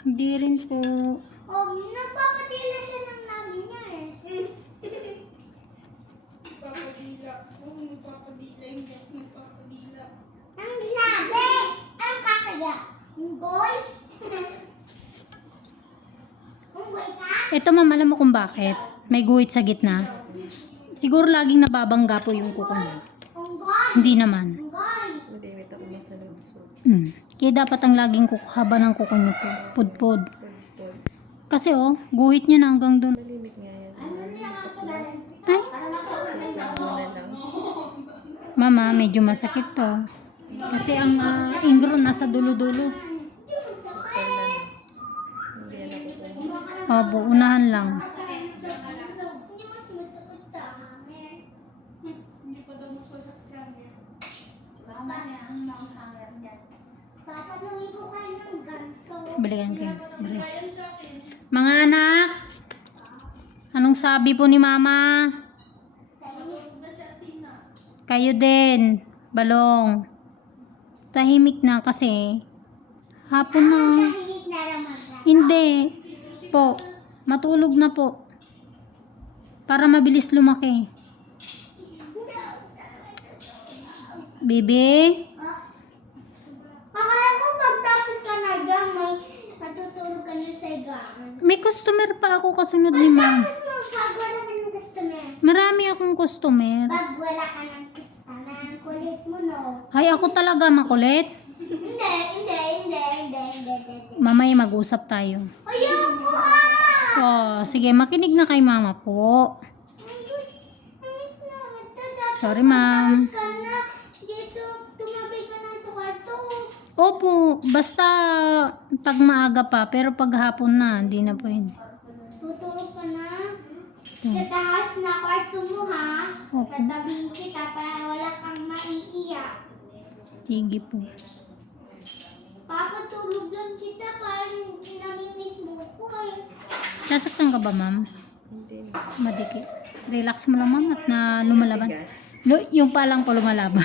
Hindi rin po. Oh, nagpapatila siya ng labi niya eh. Nagpapadila. Oo, nagpapadila. Hindi ako nagpapadila. Ang labi! Ang kakaya. Ang goy? Ang goy ka? Ito ma'am, alam mo kung bakit? May guhit sa gitna. Siguro laging nababangga po yung kuko niya. Ang goy? Hindi naman. Ang goy? Hindi, may tako masalog po. Kaya dapat ang laging kuko, haba ng kuko niyo po. Pudpud. Pagpod. Kasi oh, guhit niya na hanggang doon. Malimit nga yan. Ano lang ako ba? Ay, Tako na lang. mama, medyo masakit to. Kasi ang ingron nasa dulo-dulo. Takal na. Hindi yan ako po. Opo, unahan lang. Hindi mo sumusukot sa amin. Hindi pa daw masasakit sa akin. Baba na ang mga hanger niyan. Tatanungin ko kayo ng ganito. Balikan kayo. Brace. Mga anak, anong sabi po ni mama? Kayo din, balong. Tahimik na kasi hapon na. Tahimik na naman. Hindi po, matulog na po. Para mabilis lumaki. Bebe? Akala ko pagtapos ka na dyan, may matutulog ka na sa higaan. May customer pa ako kasunod ni ma'am. Tapos mo, pag wala ka ng customer. Marami akong customer. Pag wala ka ng customer, ang kulit mo, no? Hay, ako talaga makulit. Hindi. Mamaya mag-usap tayo. Ayoko Oh, sige, makinig na kay mama po. Sorry, ma'am. Ka na, dito, tumabi ka na sa kwarto. Opo, basta pag maaga pa, pero pag hapon na, hindi na pwede. Tutulog ka na. Sa taas na kwarto mo, ha? Opo. Tatabihin kita para wala kang maiiyak. Sige po. Papatulog lang kita parang namimiss mo ko eh. Nasaktan ka ba, ma'am? Hindi. Madikit. Relax mo lang, ma'am, at na lumalaban. Tigas. Yung pa lang po lumalaban.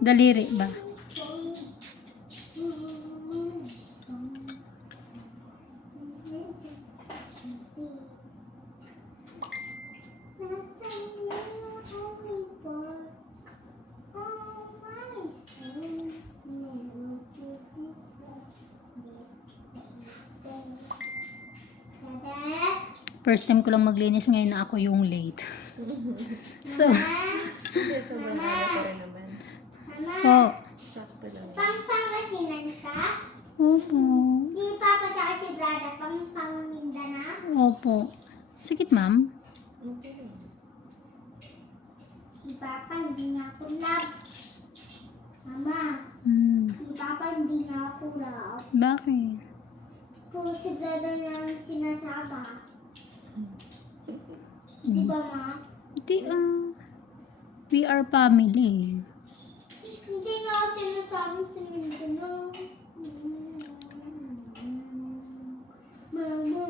Daliri ba? First time ko lang maglinis ngayon na ako yung late. So, Hindi, sobrang ano pa rin naman. po. Sakto lang. Pangpangasinan ka? Opo. Si Papa tsaka si Brada, Mindanao? Opo. Sakit, ma'am? Okay lang. Si Papa hindi niya ako love. Mama, si Papa hindi niya ako love. Bakit? Kung si Brada niya ang sinasama. Di ba, Ma? Hindi, we are family. Hindi niya ako sinasama sa Mindanao. Mama.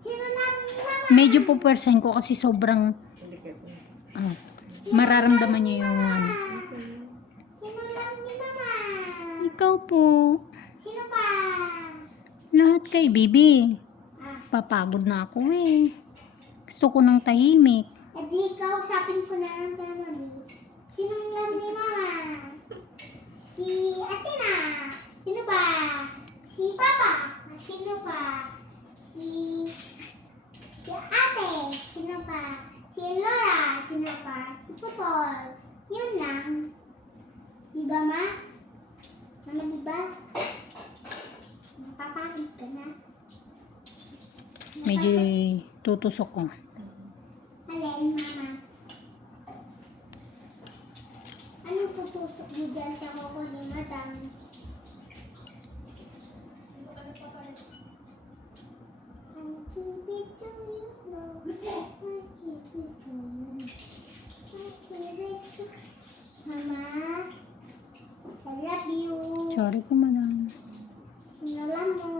Sino naman? Medyo pupwersahin ko kasi sobrang Hindi ka po. mararamdaman niya yung ano. Sino lang ni Mama? Ikaw po. Sino pa? Lahat kay Bibi. Ah, Papagod na ako eh. Gusto ko ng tahimik. edi kausapin ko na lang kay Mami. Sino lang ni Mama? Si Atina. Sino pa? Si Papa. Sino pa? Si Ate. Sino pa? Si Laura. Sino pa? Si Putol. Yun lang. Di ba, Ma? Mama, di ba? Papagod ka na. Medyo tutusok ko. Alin, Mama? Anong tutusok mo dyan sa kuko ni Madam? I keep it to you, no. I keep it to you. I keep it to Mama, I love you. Sorry po, madam. Alam mo.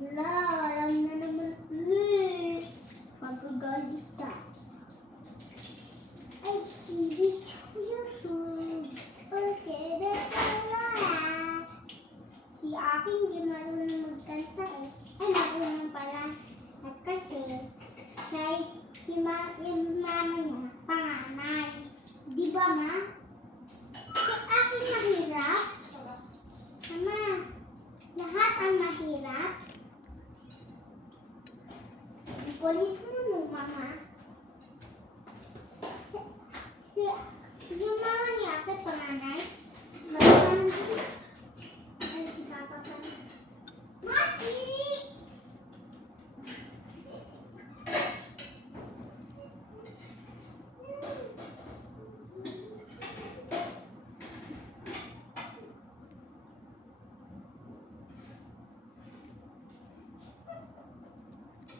Wala, alam na naman. Magagalit ka. I keep it to you. Okay, that's alright. akin hindi marunong magkanta eh. Ay, marunong pala. At kasi, yung mama niya, panganay. Di ba, ma? Si akin mahirap. Mama, lahat ang mahirap. Kulit mo no, mama. Yung mama niya, akin panganay. Marunong ay, si Papa pa. Mati!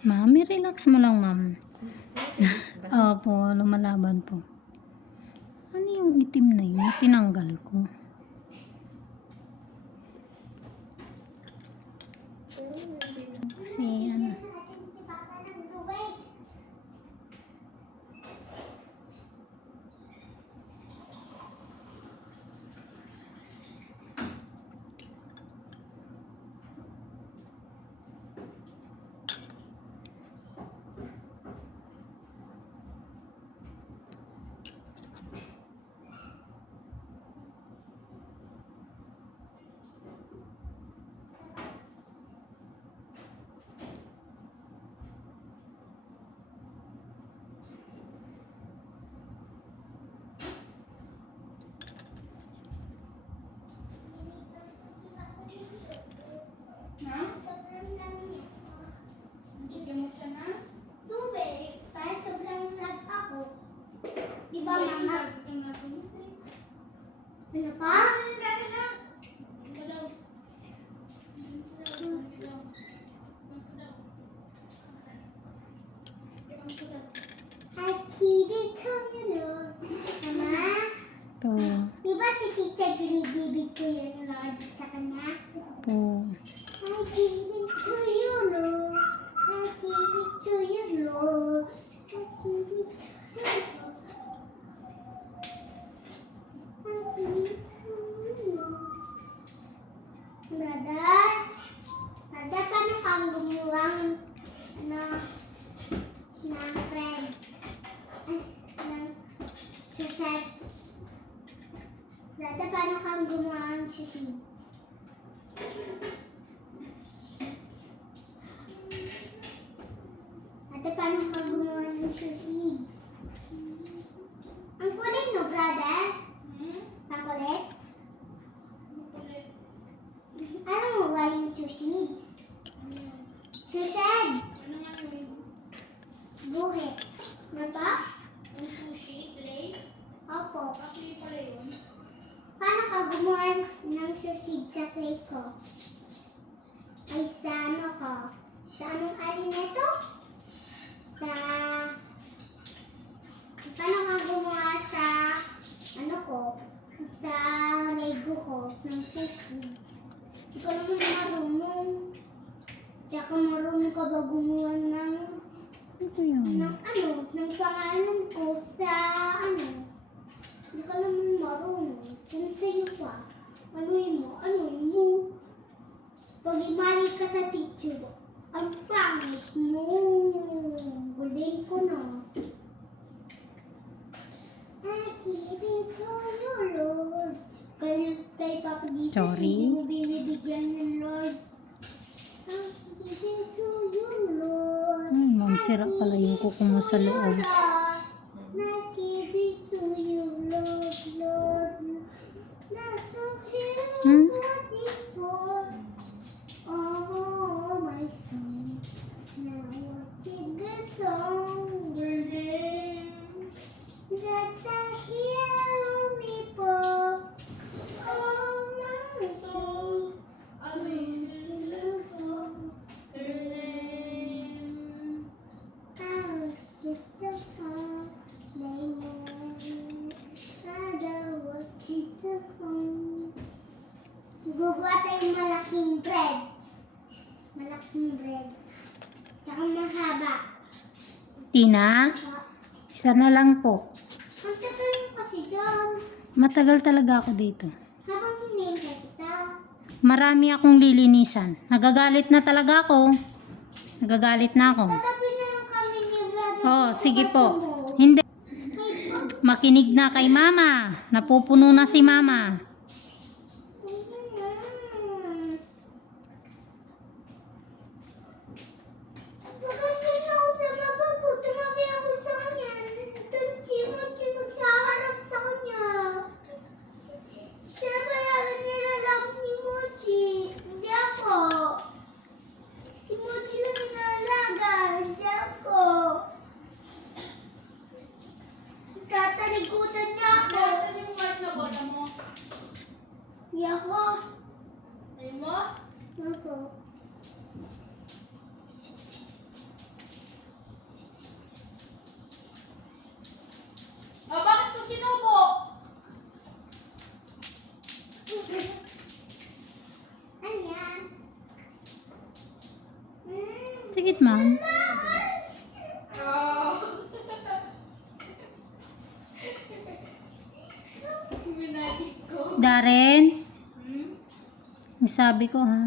Mami, relax mo lang, ma'am. Opo, lumalaban po. Ano yung itim na yun? Tinanggal ko. Kasi ano, Si Papa ng duweg. Ha? Sobrang dami niya. Bigyan mo siya na? Tubig. Kahit sobrang lag ako. Di ba, mama? Ano pa? I keep it to you, Lord. Mama, po, di ba si teacher ginigibig ko yun, Lord, sa kanya? po. I give it to you, Lord. I give it to you, Lord. I give it to you, Lord. I give it to you, Lord. Brother, paano kang gumawa ng friend? Ng suicide? Brother, paano kang gumawa ng suicide? Ate, paano ka gumawa ng suicide? Ang kulit no, brother? Ang kulit? Ano mo ba yung suicide? Suicide? Ano nga yun? Buhit. Ano ba? Yung sushi, clay? Opo. Actually pala yun. Paano ka gumawa ng suicide sa clay ko? Ay, sa ano ko? Sa anong alin ito? Sa... Paano ka gumawa sa... Ano ko? Sa Lego ko ng suicide? Hindi ko naman marunong. Tsaka marunong ka ba gumawa ng... Ito yun. ng ano? Ng pangalan ko sa ano? Hindi ka naman marunong. Kung sa'yo pa. Anuin mo. Pag imalik ka sa picture, ang pangit mo. Guling ko na. I keep it to you, Lord. Kay Papa Jesus, Sorry? hindi mo binibigyan ng Lord. I keep it to you, Lord. Ay, ma'am, sira pala yung kuko mo sa loob. I keep it to you, Lord, Lord. Not to hear Hmm? what is for. Oh, my soul. Now watching the song that's a hear me for. Oh, my soul. I will live for her name. I will sing the song. Gugawa tayong malaking bread. Malaking bread. Tsaka mahaba. Tina, isa na lang po. Ang tagal mo kasi dyan. Matagal talaga ako dito. Habang hinihintay kita. Marami akong lilinisan. Nagagalit na talaga ako. Nagagalit na ako. Tatabi na lang kami ni brother. Oh, sige po. Hindi. Makinig na kay mama. Napupuno na si mama. Maganda na ako sa baba po. Tumabi ako sa kanya. Tunchi-munchi magkaharap sa kanya. Siya kaya nilalap ni Mochi. Hindi ako. Si Mochi lang nalaga. Hindi ako. Katalikutan niya ako. Nasaan yung white na bola mo? Hindi ako. Ay mo? Ako. Ah, bakit ko sinubo? Ano yan? Sige, ma'am. Oh. Minagit ko. Darren, Hmm? sabi ko ha.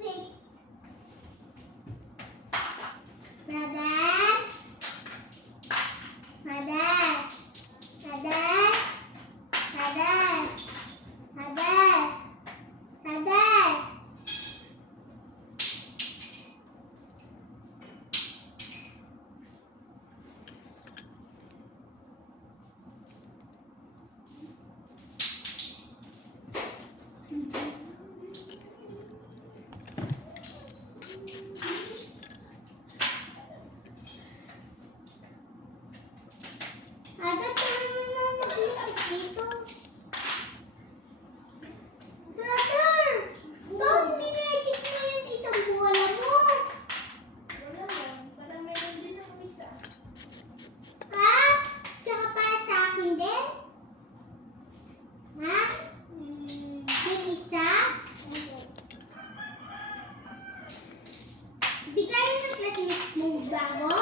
Wait. Brother? Brother? Brother? Brother? Brother? Brother? Agad ka naman na maglapit dito. Brother! Bakit minechik mo yung isang bola mo? Wala lang. Parang meron din ako isa. Ha? Tsaka para sa akin din? Ha? Hmm. Yung isa? Bigay ng classmate mong bago?